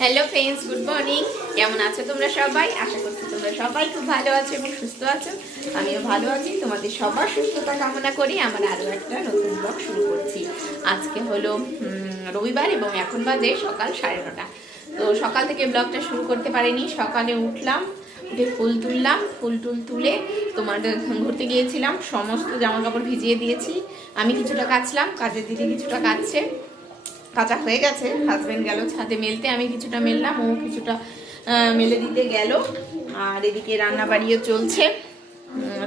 Hello friends, good morning. কেমন আছো তোমরা সবাই? আশা করছি তোমরা সবাই খুব ভালো আছো এবং সুস্থ আছো। আমিও ভালো আছি। তোমাদের সবার সুস্থতা কামনা করি আমার আরও একটা নতুন ব্লগ শুরু করছি। আজকে হলো রবিবার এবং এখন বাজে সকাল 9:30। তো সকাল থেকে ব্লগটা শুরু করতে পারিনি। সকালে উঠলাম, উঠে ফুল তুললাম, ফুল তুলে তোমাদের ঘুরতে গিয়েছিলাম। সমস্ত জামা কাপড় ভিজিয়ে দিয়েছি। আমি কিছুটা কাচলাম, কাজের দিদি কিছুটা কাচছে। কাঁচা হয়ে গেছে, হাজব্যান্ড গেল ছাদে মেলতে, আমি কিছুটা মেললাম, ও কিছুটা মেলে দিতে গেল। আর এদিকে রান্না বাড়িও চলছে।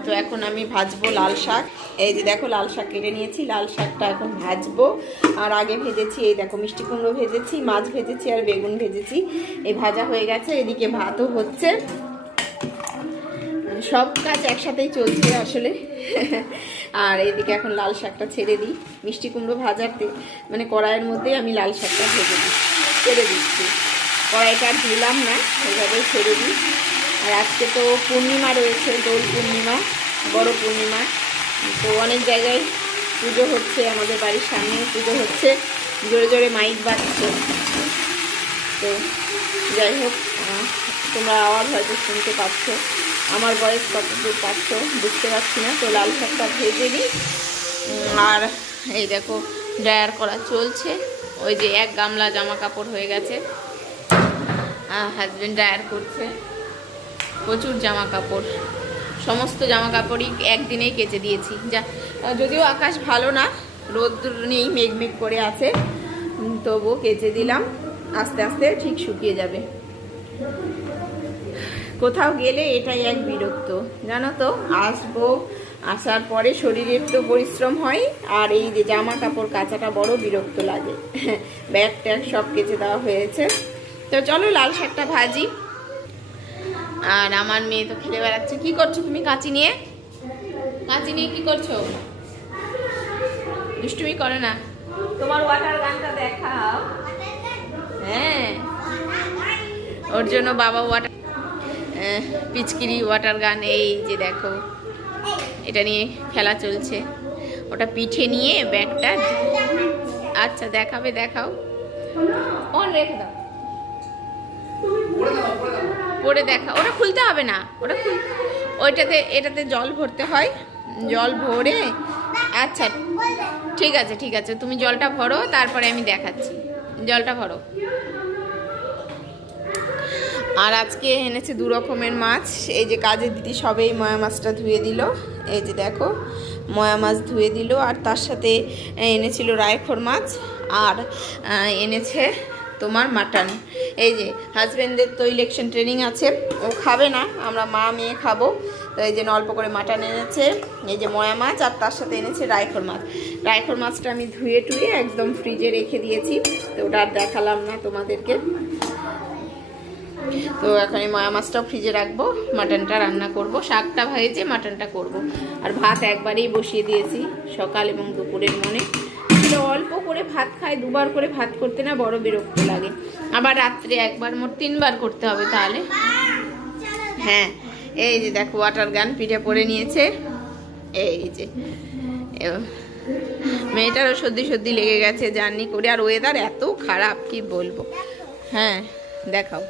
তো এখন আমি ভাজবো লাল শাক। এই যে দেখো লাল শাক কেটে নিয়েছি, লাল শাকটা এখন ভাজবো। আর আগে ভেজেছি, এই দেখো মিষ্টি কুমড়ো ভেজেছি, মাছ ভেজেছি আর বেগুন ভেজেছি। এই ভাজা হয়ে গেছে, এদিকে ভাতও হচ্ছে। সব কাজ একসাথেই চলছে আসলে। আর এদিকে এখন লাল শাকটা ছেড়ে দিই, মিষ্টি কুমড়ো ভাজাতে মানে কড়াইয়ের মধ্যে আমি লাল শাকটা ছেড়ে দিচ্ছি। কড়াইটা আর দিলাম না, ওইভাবে ছেড়ে দিই। আর আজকে তো পূর্ণিমা রয়েছে, দোল পূর্ণিমা, বড় পূর্ণিমা। তো অনেক জায়গায় পুজো হচ্ছে, আমাদের বাড়ির সামনেও পুজো হচ্ছে, জোরে জোরে মাইক বাজছে। তো যাই হোক, তোমরা আওয়াজ হয়তো শুনতে পাচ্ছ, আমার বয়স কতদূর পাচ্ছ বুঝতে পারছি না। তো লাল শাকটা ভেজে নিই। আর এই দেখো ড্রায়ার করা চলছে। ওই যে এক গামলা জামা কাপড় হয়ে গেছে, হাজব্যান্ড ড্রায়ার করছে। প্রচুর জামা কাপড়, সমস্ত জামা কাপড়ই একদিনেই কেচে দিয়েছি। যদিও আকাশ ভালো না, রোদ্দুর নেই, মেঘ করে আছে, তবুও কেচে দিলাম। আস্তে আস্তে ঠিক শুকিয়ে যাবে। কোথাও গেলে এটাই এক বিরক্ত, জানো তো। আসার পরে শরীরের তো পরিশ্রম হয়, আর এই যে জামা কাপড় কাচাটা বড় বিরক্ত লাগে। ব্যাগ ট্যাগ সব কেচে দেওয়া হয়েছে। তো চলো লাল শাকটা ভাজি। আর আমার মেয়ে তো খেলে বেড়াচ্ছে। কি করছো তুমি কাঁচি নিয়ে কি করছো? দুষ্টুমি করে না। তোমার ওয়াটার গানটা দেখাও। হ্যাঁ, ওর জন্য বাবা পিচকিরি ওয়াটার গান, এই যে দেখো এটা নিয়ে খেলা চলছে। ওটা পিঠে নিয়ে ব্যাগটা, আচ্ছা দেখাবে, দেখাও। অন রেখে দাও, পরে দেখা। ওটা খুলতে হবে না, এটাতে জল ভরতে হয়, জল ভরে। আচ্ছা ঠিক আছে, তুমি জলটা ভরো, তারপরে আমি দেখাচ্ছি। জলটা ভরো। আর আজকে এনেছে 2 রকমের মাছ। এই যে কাজের দিদি সবেই ময়া মাছটা ধুয়ে দিল, এই যে দেখো ময়া মাছ ধুয়ে দিল। আর তার সাথে এনেছিল রায়খোর মাছ, আর এনেছে তোমার মাটন। এই যে হাজব্যান্ডের তো ইলেকশন ট্রেনিং আছে, ও খাবে না, আমরা মা মেয়ে খাবো। তো এই যে অল্প করে মাটন এনেছে, এই যে ময়া মাছ, আর তার সাথে এনেছে রায়খোর মাছ। রায়খোর মাছটা আমি ধুয়ে একদম ফ্রিজে রেখে দিয়েছি, তো ওটা আর দেখালাম না তোমাদেরকে। তো এখন এই ময়া মাছটাও ফ্রিজে রাখবো, মাটনটা রান্না করব, শাকটা ভেজে মাটনটা করব। আর ভাত একবারেই বসিয়ে দিয়েছি, সকাল এবং দুপুরের মনে। অল্প করে ভাত খায়, 2বার করে ভাত করতে না বড় বিরক্ত লাগে। আবার রাত্রে একবার, মোট 3বার করতে হবে তাহলে। হ্যাঁ, এই যে দেখো ওয়াটার গান পিঠে পরে নিয়েছে। এই যে মেয়েটারও সর্দি লেগে গেছে জার্নি করে, আর ওয়েদার এত খারাপ কি বলবো। হ্যাঁ দেখাও,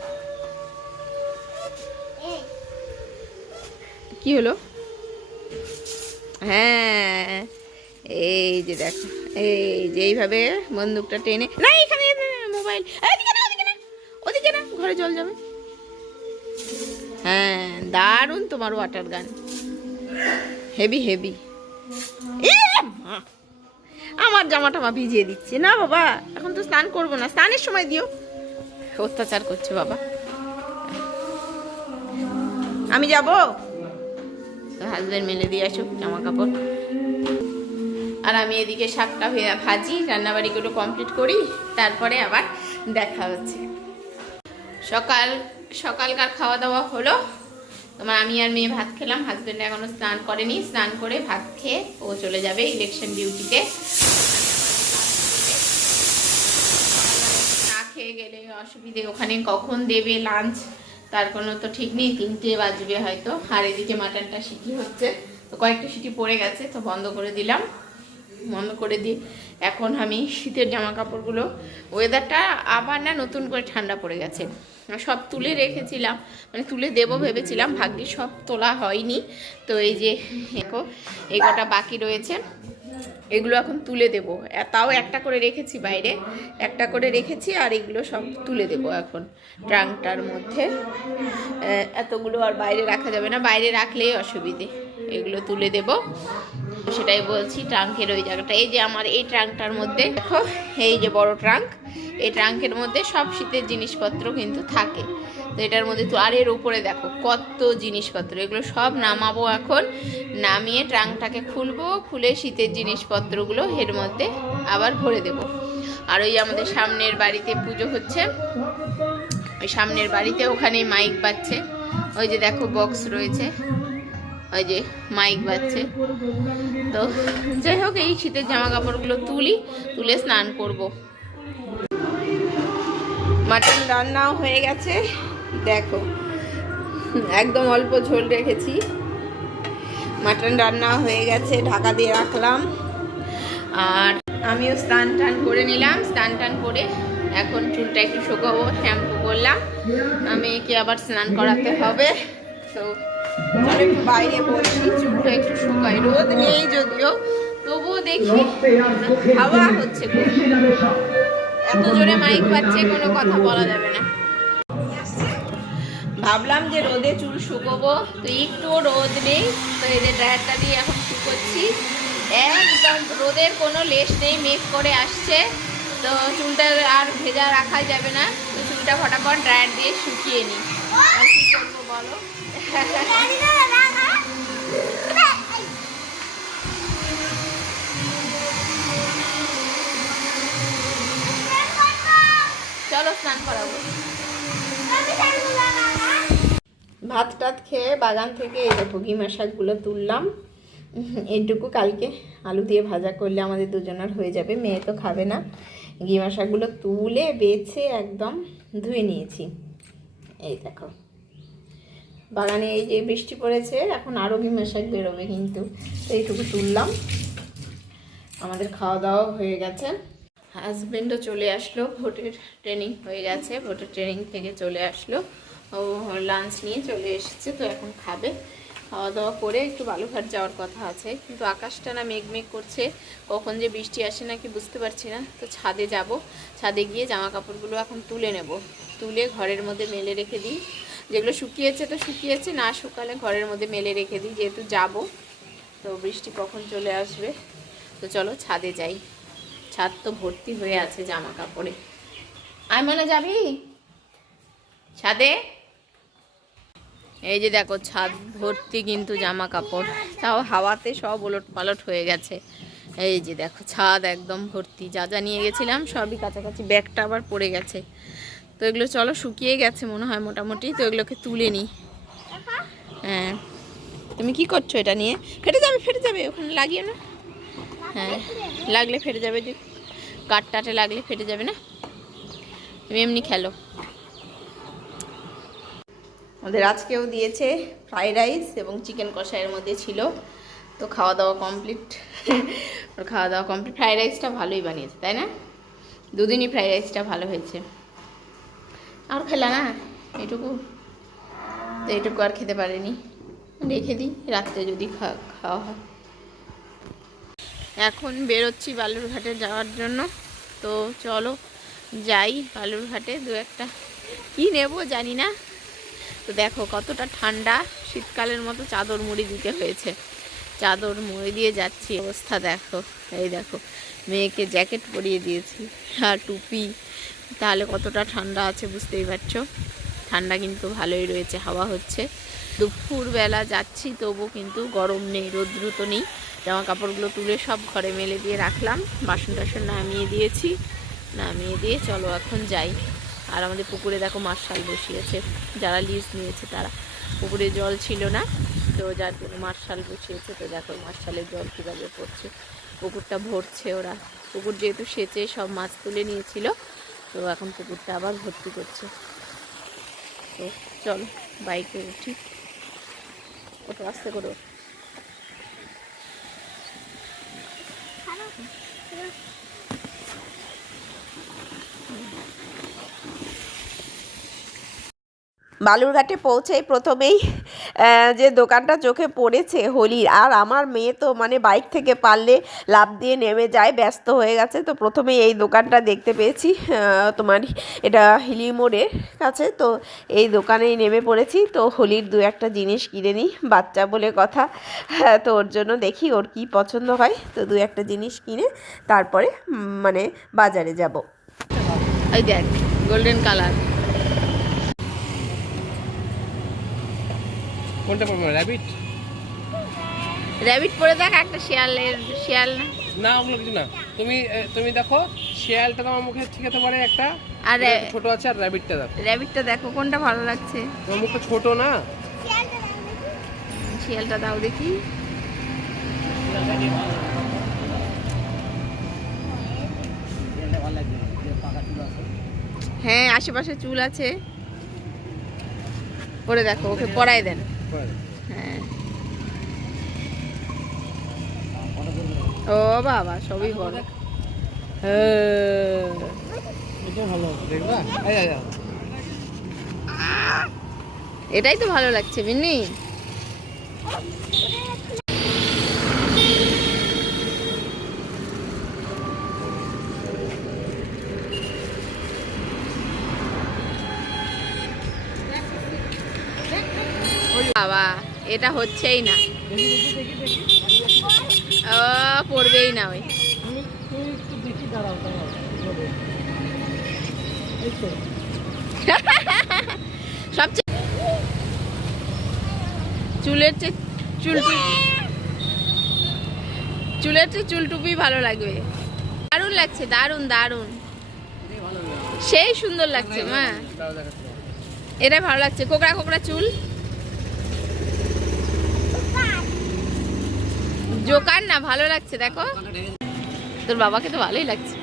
কি হলো? হ্যাঁ এই যে দেখো, এই যে এইভাবে বন্দুকটা টেনে না, এখানে মোবাইল, ওদিকে না, ঘরে জল যাবে। হ্যাঁ দারুণ তোমার ওয়াটার গান, হেভি। আমার জামা টামা ভিজিয়ে দিচ্ছে না বাবা, এখন তো স্নান করবো না, স্নানের সময় দিও। অত্যাচার করছে বাবা। আমি যাবো, হাজব্যান্ড মেলে দিয়ে আসুক জামা কাপড়। আর আমি এদিকে শাকটা ভাজি, রান্নাবাড়িগুলো কমপ্লিট করি, তারপরে আবার দেখা হচ্ছে। সকালকার খাওয়া দাওয়া হলো তোমার। আমি আর মেয়ে ভাত খেলাম, হাজব্যান্ড এখনো স্নান করেনি, স্নান করে ভাত খেয়ে ও চলে যাবে ইলেকশন ডিউটিতে। না খেয়ে গেলে অসুবিধে, ওখানে কখন দেবে লাঞ্চ তার কোনো তো ঠিক নেই, 3টে বাজবে হয়তো। আর এদিকে মাটনটা সিটি হচ্ছে, তো কয়েকটা সিটি পড়ে গেছে, তো বন্ধ করে দিলাম। বন্ধ করে দিয়ে এখন আমি শীতের জামা কাপড়গুলো, ওয়েদারটা আবার না নতুন করে ঠান্ডা পড়ে গেছে, সব তুলে রেখেছিলাম, মানে তুলে দেবো ভেবেছিলাম, ভাগ্যিস সব তোলা হয়নি। তো এই যে দেখো এই কটা বাকি রয়েছে, এগুলো এখন তুলে দেবো। তাও একটা করে রেখেছি বাইরে, একটা করে রেখেছি, আর এগুলো সব তুলে দেবো এখন ট্রাঙ্কটার মধ্যে। এতগুলো আর বাইরে রাখা যাবে না, বাইরে রাখলেই অসুবিধে, এগুলো তুলে দেবো। সেটাই বলছি, ট্রাঙ্কের ওই জায়গাটা, এই যে আমার এই ট্রাঙ্কটার মধ্যে দেখো, এই যে বড় ট্রাঙ্ক, এই ট্রাঙ্কের মধ্যে সব শীতের জিনিসপত্র কিন্তু থাকে। তো এটার মধ্যে তো, আর এর উপরে দেখো কত জিনিসপত্র, এগুলো সব নামাবো এখন, নামিয়ে ট্রাঙ্কটাকে খুলবো, খুলে শীতের জিনিসপত্রগুলো এর মধ্যে আবার ভরে দেব। আর ওই আমাদের সামনের বাড়িতে পুজো হচ্ছে, ওই সামনের বাড়িতে, ওখানেই মাইক বাজছে, ওই যে দেখো বক্স রয়েছে, ওই যে মাইক বাজছে। তো যাই হোক, এই শীতের জামা কাপড়গুলো তুলে স্নান করব। মাটন রান্নাও হয়ে গেছে, দেখো একদম অল্প ঝোল রেখেছি, মাটন রান্না হয়ে গেছে, ঢাকা দিয়ে রাখলাম। আর আমিও স্নান টান করে নিলাম, স্নান টান করে এখন চুলটা একটু শুকাবো, শ্যাম্পু করলাম, মেয়েকে আবার স্নান করাতে হবে। তো চলো একটু বাইরে বসি, চুলটা একটু শুকাই, রোদ নেই যদিও, তবুও দেখি হাওয়া হচ্ছে, এত জোরে মাইক বাজছে কোনো কথা বলা যাবে না। ভাবলাম যে রোদে চুল শুকোবো, তো একটু রোদ নেই, তো এই যে ড্রায়ারটা দিয়ে এখন শুকোচ্ছি, একদম রোদের কোনো লেশ নেই, মেঘ করে আসছে, তো চুলটা আর ভেজা রাখা যাবে না, তো চুলটা ফটাফট ড্রায়ার দিয়ে শুকিয়ে নিই। আর কি করবো বলো, চলো স্নান করাবো। ভাত টাত খেয়ে বাগান থেকে এই দেখো ঘিমা শাকগুলো তুললাম, এইটুকু কালকে আলু দিয়ে ভাজা করলে আমাদের দুজনের হয়ে যাবে, মেয়ে তো খাবে না। ঘিমা শাকগুলো তুলে বেছে একদম ধুয়ে নিয়েছি, এই দেখো বাগানে এই যে বৃষ্টি পড়েছে, এখন আরও ঘিমা শাক বেরোবে, কিন্তু এইটুকু তুললাম। আমাদের খাওয়া দাওয়া হয়ে গেছে, হাজব্যান্ডও চলে আসলো, ভোটের ট্রেনিং হয়ে গেছে, ভোটের ট্রেনিং থেকে চলে আসলো, ও লাঞ্চ নিয়ে চলে এসেছে, তো এখন খাবে। খাওয়া দাওয়া করে একটু বালুঘাট যাওয়ার কথা আছে, কিন্তু আকাশটা না মেঘ করছে, কখন যে বৃষ্টি আসে নাকি বুঝতে পারছি না। তো ছাদে যাব, ছাদে গিয়ে জামা কাপড়গুলো এখন তুলে নেব, তুলে ঘরের মধ্যে মেলে রেখে দিই, যেগুলো শুকিয়েছে তো শুকিয়েছে, না শুকালে ঘরের মধ্যে মেলে রেখে দিই, যেহেতু যাব, তো বৃষ্টি কখন চলে আসবে। তো চলো ছাদে যাই, ছাদ তো ভর্তি হয়ে আছে জামা কাপড়ে। আয় মনে যাবি ছাদে? এই যে দেখো ছাদ ভর্তি কিন্তু জামা কাপড়, তাও হাওয়াতে সব ওলট পালট হয়ে গেছে। এই যে দেখো ছাদ একদম ভর্তি, যা যা নিয়ে গেছিলাম সবই কাছাকাছি, ব্যাগটা আবার পড়ে গেছে। তো এগুলো চলো শুকিয়ে গেছে মনে হয় মোটামুটি, তো এগুলোকে তুলে নিই। হ্যাঁ তুমি কি করছো এটা নিয়ে? ফেটে যাবে ওখানে লাগিও না, হ্যাঁ লাগলে ফেটে যাবে, যে কাঠটাটে লাগলে ফেটে যাবে না, তুমি এমনি খেলো। আমাদের আজকেও দিয়েছে ফ্রাইড রাইস এবং চিকেন কষাইয়ের মধ্যে ছিল, তো খাওয়া দাওয়া কমপ্লিট। ফ্রাইড রাইসটা ভালোই বানিয়েছে তাই না, দুদিনই ফ্রাইড রাইসটা ভালো হয়েছে। আর খেলা না এইটুকু, তো এইটুকু আর খেতে পারেনি, রেখে দিই রাত্রে যদি খাওয়া হয়। এখন বেরোচ্ছি বালুরঘাটে যাওয়ার জন্য, তো চলো যাই বালুরঘাটে, দু একটা কি নেব জানি না। তো দেখো কতটা ঠান্ডা, শীতকালের মতো চাদর মুড়ি দিতে হয়েছে, চাদর মুড়ি দিয়ে যাচ্ছি, অবস্থা দেখো। এই দেখো মেয়েকে জ্যাকেট পরিয়ে দিয়েছি আর টুপি, তাহলে কতটা ঠান্ডা আছে বুঝতেই পারছো। ঠান্ডা কিন্তু ভালোই রয়েছে, হাওয়া হচ্ছে, দুপুরবেলা যাচ্ছি তবু কিন্তু গরম নেই, রৌদ্র তো নেই। জামা কাপড়গুলো তুলে সব ঘরে মেলে দিয়ে রাখলাম, বাসন টাসন নামিয়ে দিয়েছি, নামিয়ে দিয়ে চলো এখন যাই। আর আমাদের পুকুরে দেখো মার্শাল বসিয়েছে, যারা লিজ নিয়েছে তারা, পুকুরে জল ছিল না তো যার জন্য মার্শাল বসিয়েছে। তো দেখো মার্শালের জল কীভাবে পড়ছে, পুকুরটা ভরছে ওরা, পুকুর যেহেতু সেচে সব মাছ তুলে নিয়েছিল, তো এখন পুকুরটা আবার ভর্তি করছে। তো চলো বাইকে উঠি, ওটা আস্তে করো। বালুরঘাটে পৌঁছেই প্রথমেই যে দোকানটা চোখে পড়েছে হোলির, আর আমার মেয়ে তো মানে বাইক থেকে পারলে লাফ দিয়ে নেমে যায়, ব্যস্ত হয়ে গেছে। তো প্রথমেই এই দোকানটা দেখতে পেয়েছি, তোমার এটা হিলি মোড়ের কাছে। তো এই দোকানেই নেমে পড়েছি। তো হোলির দু একটা জিনিস কিনে নিই, বাচ্চা বলে কথা। তো ওর জন্য দেখি ওর কি পছন্দ হয়। তো দু একটা জিনিস কিনে তারপরে মানে বাজারে যাব। এই দেখ গোল্ডেন কালার। কোনটা পড়বে? র‍্যাবিট? র‍্যাবিট পরে দেখ, একটা শিয়াল না। না ওগুলো কিছু না। তুমি দেখো শিয়ালটা তোমার মুখে ঠিক আছে পারে একটা, আর ছোট আছে, আর র‍্যাবিটটা দেখো। র‍্যাবিটটা দেখো কোনটা ভালো লাগছে। তোমার মুখটা ছোট না? শিয়ালটা দাও দেখি। হ্যাঁ আশেপাশে চুল আছে, পরে দেখো, ওকে পরাই দেন। হ্যাঁ ও বাবা সবই বড়। এটাই তো ভালো লাগছে মিন্নি। বাবা এটা হচ্ছেই না, পড়বেই না। ওই সবচেয়ে চুলের চেয়ে চুল টুপি ভালো লাগবে। দারুণ লাগছে, দারুণ দারুণ, সেই সুন্দর লাগছে মা। এটাই ভালো লাগছে, কোকড়া কোকড়া চুল। জোকার না, ভালো লাগছে দেখো। তোর বাবাকে তো ভালোই লাগছে,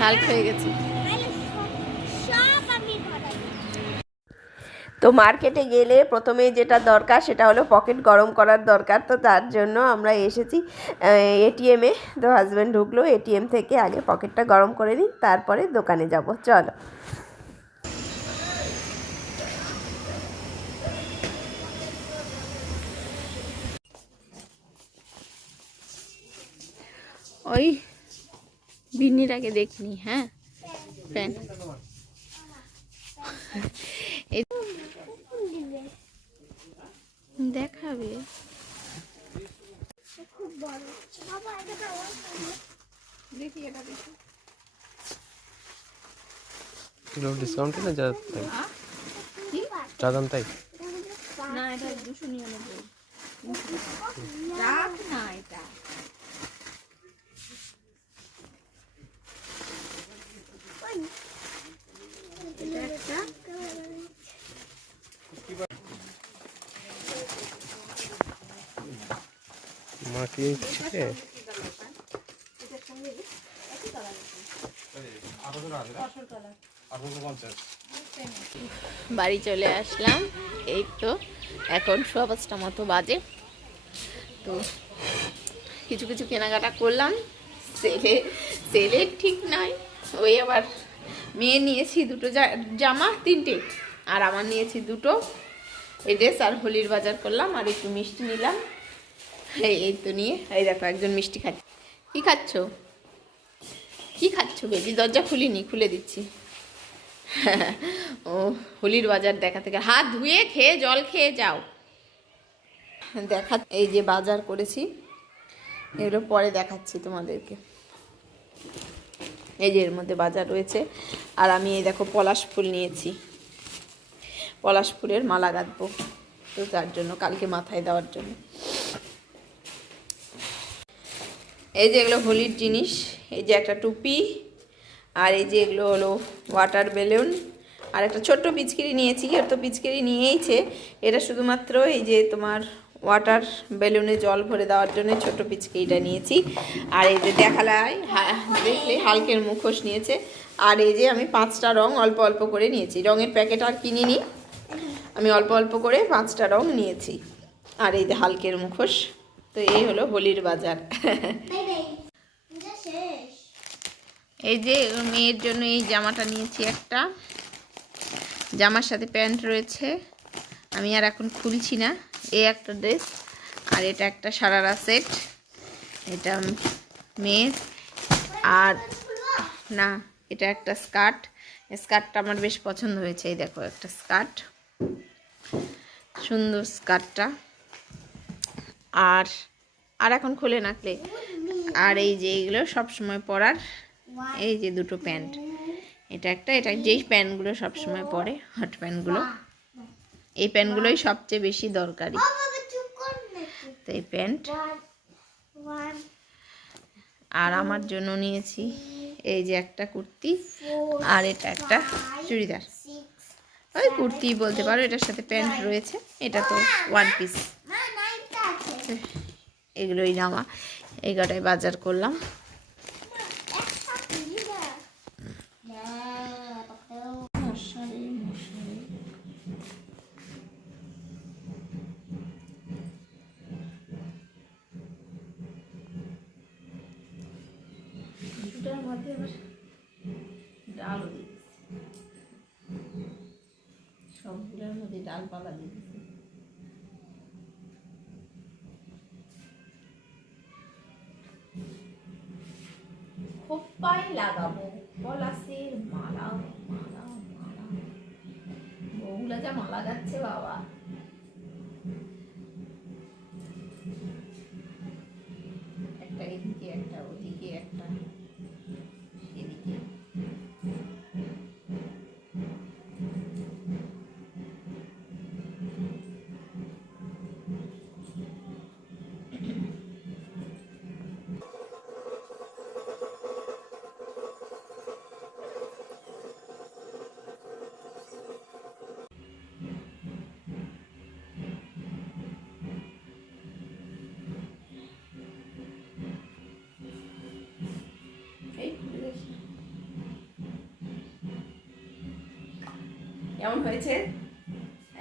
হালক হয়ে গেছে। তো মার্কেটে গেলে প্রথমে যেটা দরকার সেটা হলো পকেট গরম করার দরকার। তো তার জন্য আমরা এসেছি এটিএমে। তো হাজব্যান্ড ঢুকলো, এটিএম থেকে আগে পকেটটা গরম করে নিই, তারপরে দোকানে যাব। চলো। ওই বিন্নিটাকে দেখিনি। হ্যাঁ ফ্যান দেখাবে। দেখি এটা দেখি ডিসকাউন্ট না যা তাই চাদান তাই না, এটা 299 রাখ না। এটা একটা মাটি ছিটে বাড়ি চলে আসলাম। এই তো এখন 5:15 মতো বাজে। তো কিছু কিছু কেনাকাটা করলাম। সেলে ঠিক নয়। ওই আবার মেয়ে নিয়েছি দুটো জামা, 3টে, আর আমার নিয়েছি 2টো এই ড্রেস। আর হোলির বাজার করলাম, আর একটু মিষ্টি নিলাম। এই তো নিয়ে এই দেখো একজন মিষ্টি খাচ্ছে। কি খাচ্ছ? কি খাচ্ছ বেবি? দরজা খুলিনি, খুলে দিচ্ছি। ও হোলির বাজার দেখা থেকে হাত ধুয়ে খেয়ে জল খেয়ে যাও। দেখা, এই যে বাজার করেছি, এগুলো পরে দেখাচ্ছি তোমাদেরকে। এই যে এর মধ্যে বাজার রয়েছে। আর আমি এই দেখো পলাশ ফুল নিয়েছি, পলাশ ফুলের মালা গাঁথবো। তো তার জন্য কালকে মাথায় দেওয়ার জন্য। এই যে এগুলো হোলির জিনিস, এই যে একটা টুপি, আর এই যে এগুলো হলো ওয়াটার বেলুন, আর একটা ছোট্ট পিচকিরি নিয়েছি। এর তো পিচকিরি নিয়েইছে, এটা শুধুমাত্র এই যে তোমার ওয়াটার বেলুনে জল ভরে দেওয়ার জন্য ছোট পিচকিরিটা নিয়েছি। আর এই যে দেখালায় দেখলে হালকের মুখোশ নিয়েছে। আর এই যে আমি 5টা রং অল্প অল্প করে নিয়েছি। রঙের প্যাকেট আর কিনিনি, আমি অল্প অল্প করে 5টা রং নিয়েছি। আর এই যে হালকের মুখোশ। তো এই হলো হোলির বাজার। এই যে মেয়ের জন্য এই জামাটা নিয়েছি একটা, জামার সাথে প্যান্ট রয়েছে, আমি আর এখন খুলছি না। এই একটা ড্রেস, আর এটা একটা সারারা সেট, এটা মেয়ের। আর না, এটা একটা স্কার্ট, স্কার্টটা আমার বেশ পছন্দ হয়েছে। এই দেখো একটা স্কার্ট, সুন্দর স্কার্টটা। আর আর এখন খুলে নাকলে। আর এই যে এইগুলো সবসময় পরার, এই যে দুটো প্যান্ট, এটা একটা, এটা যেই প্যান্টগুলো সবসময় পরে, হট প্যান্টগুলো, এই প্যান্টগুলোই সবচেয়ে বেশি দরকারি। তো এই প্যান্ট। আর আমার জন্য নিয়েছি এই যে একটা কুর্তি, আর এটা একটা চুড়িদার, ওই কুর্তি বলতে পারো, এটার সাথে প্যান্ট রয়েছে। এটা তো ওয়ান পিস। এগুলোই জামা, এই কটাই বাজার করলাম। মধ্যে আবার ডালও দিয়েছি, সবগুলোর মধ্যে ডালপালা দিয়েছি। খোপায় লাগাবো পলাশের মালা, মালা মালা, বউগুলা যা মালা যাচ্ছে বাবা। একটা এদিকে, একটা ওদিকে, একটা এদিকে। কেমন হয়েছে?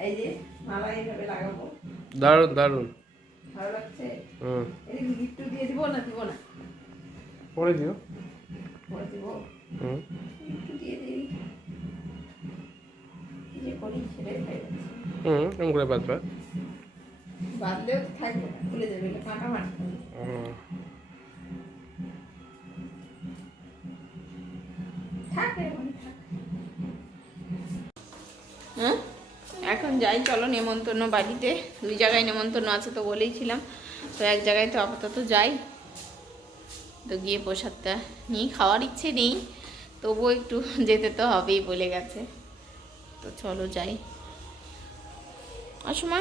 এই যে মালা এইভাবে লাগাবো, দারুন দারুন, ভালো লাগছে। এই গিফট দিয়ে দিব না, দিব না, পরে দিও, পরে দিব। গিফট দিয়ে দিই, কি যে করি ছেড়ে ফেলে। এমন করে বাঁধবা, বাঁধলেও থাকবে না, খুলে যাবে, এটা কাটা মারতে হবে। হ্যাঁ, এখন যাই, চলো নেমন্তন্ন বাড়িতে। 2 জায়গায় নেমন্তন্ন আছে তো বলেইছিলাম, তো এক জায়গায় তো আপাতত যাই। তো গিয়ে প্রসাদটা নিয়ে, খাওয়ার ইচ্ছে নেই, তবুও একটু যেতে তো হবেই, বলে গেছে। তো চলো যাই। আসমা,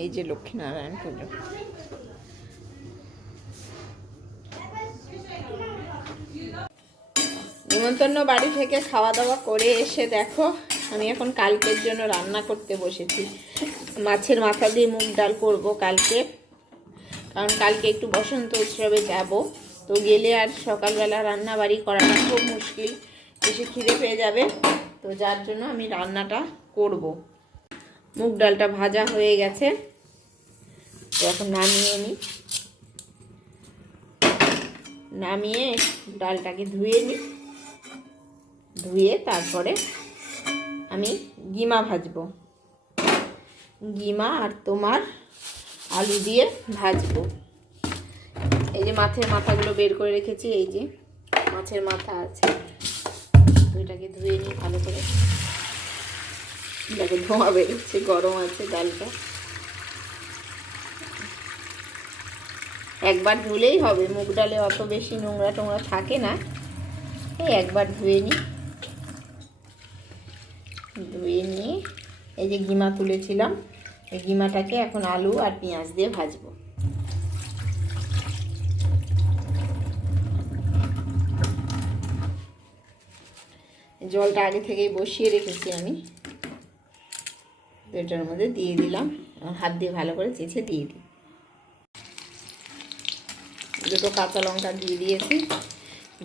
এই যে লক্ষ্মীনারায়ণ পুজো। নিমন্তন্ন বাড়ি থেকে খাওয়া দাওয়া করে এসে দেখো, আমি এখন কালকের জন্য রান্না করতে বসেছি। মাছের মাথা দিয়ে মুগ ডাল করব কালকে, কারণ কালকে একটু বসন্ত উৎসবে যাব। তো গেলে আর সকালবেলা রান্না বাড়ি করাটা খুব মুশকিল, এসে খিদে পেয়ে যাবে। তো যার জন্য আমি রান্নাটা করব। মুগ ডালটা ভাজা হয়ে গেছে, তো এখন নামিয়ে নিই। নামিয়ে ডালটাকে ধুয়ে নিই, ধুয়ে তারপরে আমি গিমা ভাজবো। গিমা আর তোমার আলু দিয়ে ভাজবো। এই যে মাছের মাথাগুলো বের করে রেখেছি, এই যে মাছের মাথা আছে, এটাকে ধুয়ে নিই ভালো করে। দেখো ধোঁয়া বেরোচ্ছে, গরম আছে ডালটা। একবার ধুলেই হবে, মুগ ডালে অত বেশি নোংরা টোংরা থাকে না। এই একবার ধুয়ে নিই, ধুয়ে নিয়ে এই যে গিমা তুলেছিলাম, এই গিমাটাকে এখন আলু আর পেঁয়াজ দিয়ে ভাজবো। জলটা আগে থেকেই বসিয়ে রেখেছি আমি, এটার মধ্যে দিয়ে দিলাম, হাত দিয়ে ভালো করে চেঁচে দিয়ে দিই। 2টো কাঁচা লঙ্কা দিয়ে দিয়েছি,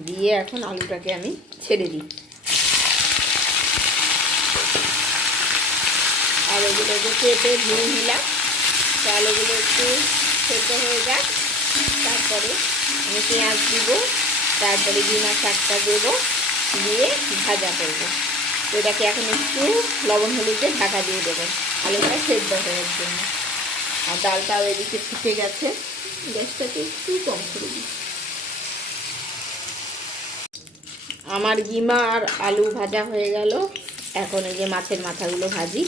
দিয়ে এখন আলুটাকে আমি ছেড়ে দিই। আলুগুলোকে কেটে ধুয়ে নিলাম, তো আলুগুলো একটু সেদ্ধ হয়ে যাক, তারপরে আমি পেঁয়াজ দিব, তারপরে গিমা শাকটা দেবো, দিয়ে ভাজা করবো। তো এটাকে এখন একটু লবণ হলুদ দিয়ে ঢাকা দিয়ে দেবো আলুটা সেদ্ধ হওয়ার জন্য। আর ডালটাও এদিকে ফুটে গেছে, গ্যাসটাকে একটু কম করে দিই। আমার গিমা আর আলু ভাজা হয়ে গেল। এখন এই যে মাছের মাথাগুলো ভাজি,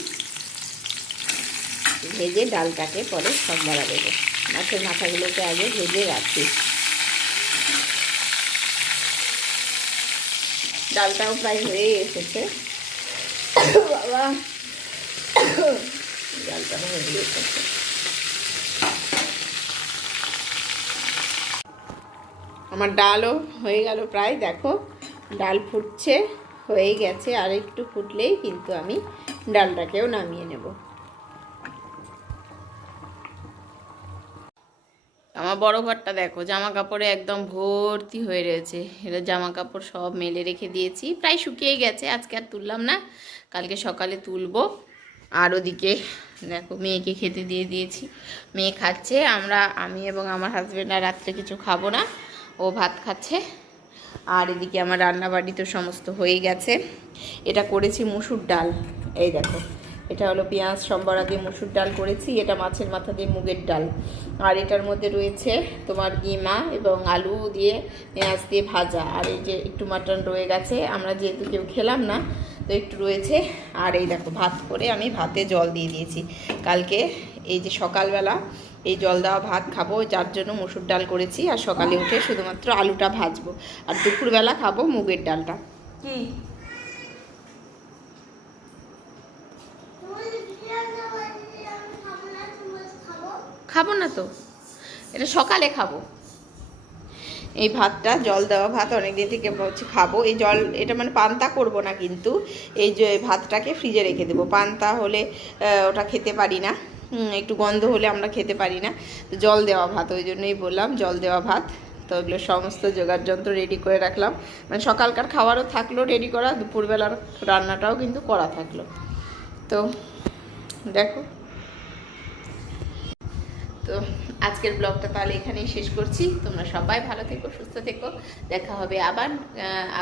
ভেজে ডালটাকে পরে সব বাড়া দেবো। মাছের মাথাগুলোকে আগে ভেজে রাখি। ডালটাও প্রায় হয়ে এসেছে। বাবা, ডালটা হয়ে এসেছে। আমার ডালও হয়ে গেল প্রায়, দেখো ডাল ফুটছে, হয়ে গেছে। আর একটু ফুটলেই কিন্তু আমি ডালটাকেও নামিয়ে নেব। আমার বড় ঘরটা দেখো জামা কাপড়ে একদম ভর্তি হয়ে রয়েছে। এটা জামা কাপড় সব মেলে রেখে দিয়েছি, প্রায় শুকিয়ে গেছে। আজকে আর তুললাম না, কালকে সকালে তুলবো। আর ওদিকে দেখো মেয়েকে খেতে দিয়ে দিয়েছি, মেয়ে খাচ্ছে। আমি এবং আমার হাজব্যান্ড আর রাত্রে কিছু খাবো না, ও ভাত খাচ্ছে। আর এদিকে আমার রান্নাবাড়ি তো সমস্ত হয়ে গেছে। এটা করেছি মুসুর ডাল, এই দেখো এটা হলো পেঁয়াজ সম্বরা দিয়ে মুসুর ডাল করেছি। এটা মাছের মাথা দিয়ে মুগের ডাল। আর এটার মধ্যে রয়েছে তোমার গিমা এবং আলু দিয়ে পেঁয়াজ দিয়ে ভাজা। আর এই যে একটু মাটন রয়ে গেছে, আমরা যেহেতু কেউ খেলাম না তো একটু রয়েছে। আর এই দেখো ভাত করে আমি ভাতে জল দিয়ে দিয়েছি। কালকে এই যে সকালবেলা এই জল দেওয়া ভাত খাবো, যার জন্য মুসুর ডাল করেছি। আর সকালে উঠে শুধুমাত্র আলুটা ভাজবো, আর দুপুরবেলা খাবো মুগের ডালটা। কি খাবো না তো, এটা সকালে খাবো। এই ভাতটা জল দেওয়া ভাত অনেকদিন থেকে হচ্ছে খাবো। এই জল এটা মানে পান্তা করব না, কিন্তু এই যে ভাতটাকে ফ্রিজে রেখে দেবো। পান্তা হলে ওটা খেতে পারি না, একটু গন্ধ হলে আমরা খেতে পারি না। তো জল দেওয়া ভাত, ওই জন্যই বললাম জল দেওয়া ভাত। তো এগুলো সমস্ত জোগাড় যন্ত্র রেডি করে রাখলাম, মানে সকালকার খাবারও থাকলো রেডি করা, দুপুরবেলার রান্নাটাও কিন্তু করা থাকলো। তো দেখো, তো আজকের ব্লগটা তাহলে এখানেই শেষ করছি। তোমরা সবাই ভালো থেকো, সুস্থ থেকো। দেখা হবে আবার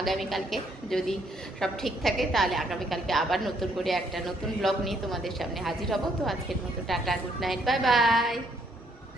আগামীকালকে, যদি সব ঠিক থাকে তাহলে আগামীকালকে আবার নতুন করে একটা নতুন ব্লগ নিয়ে তোমাদের সামনে হাজির হব। তো আজকের মতো tata, good night, bye bye.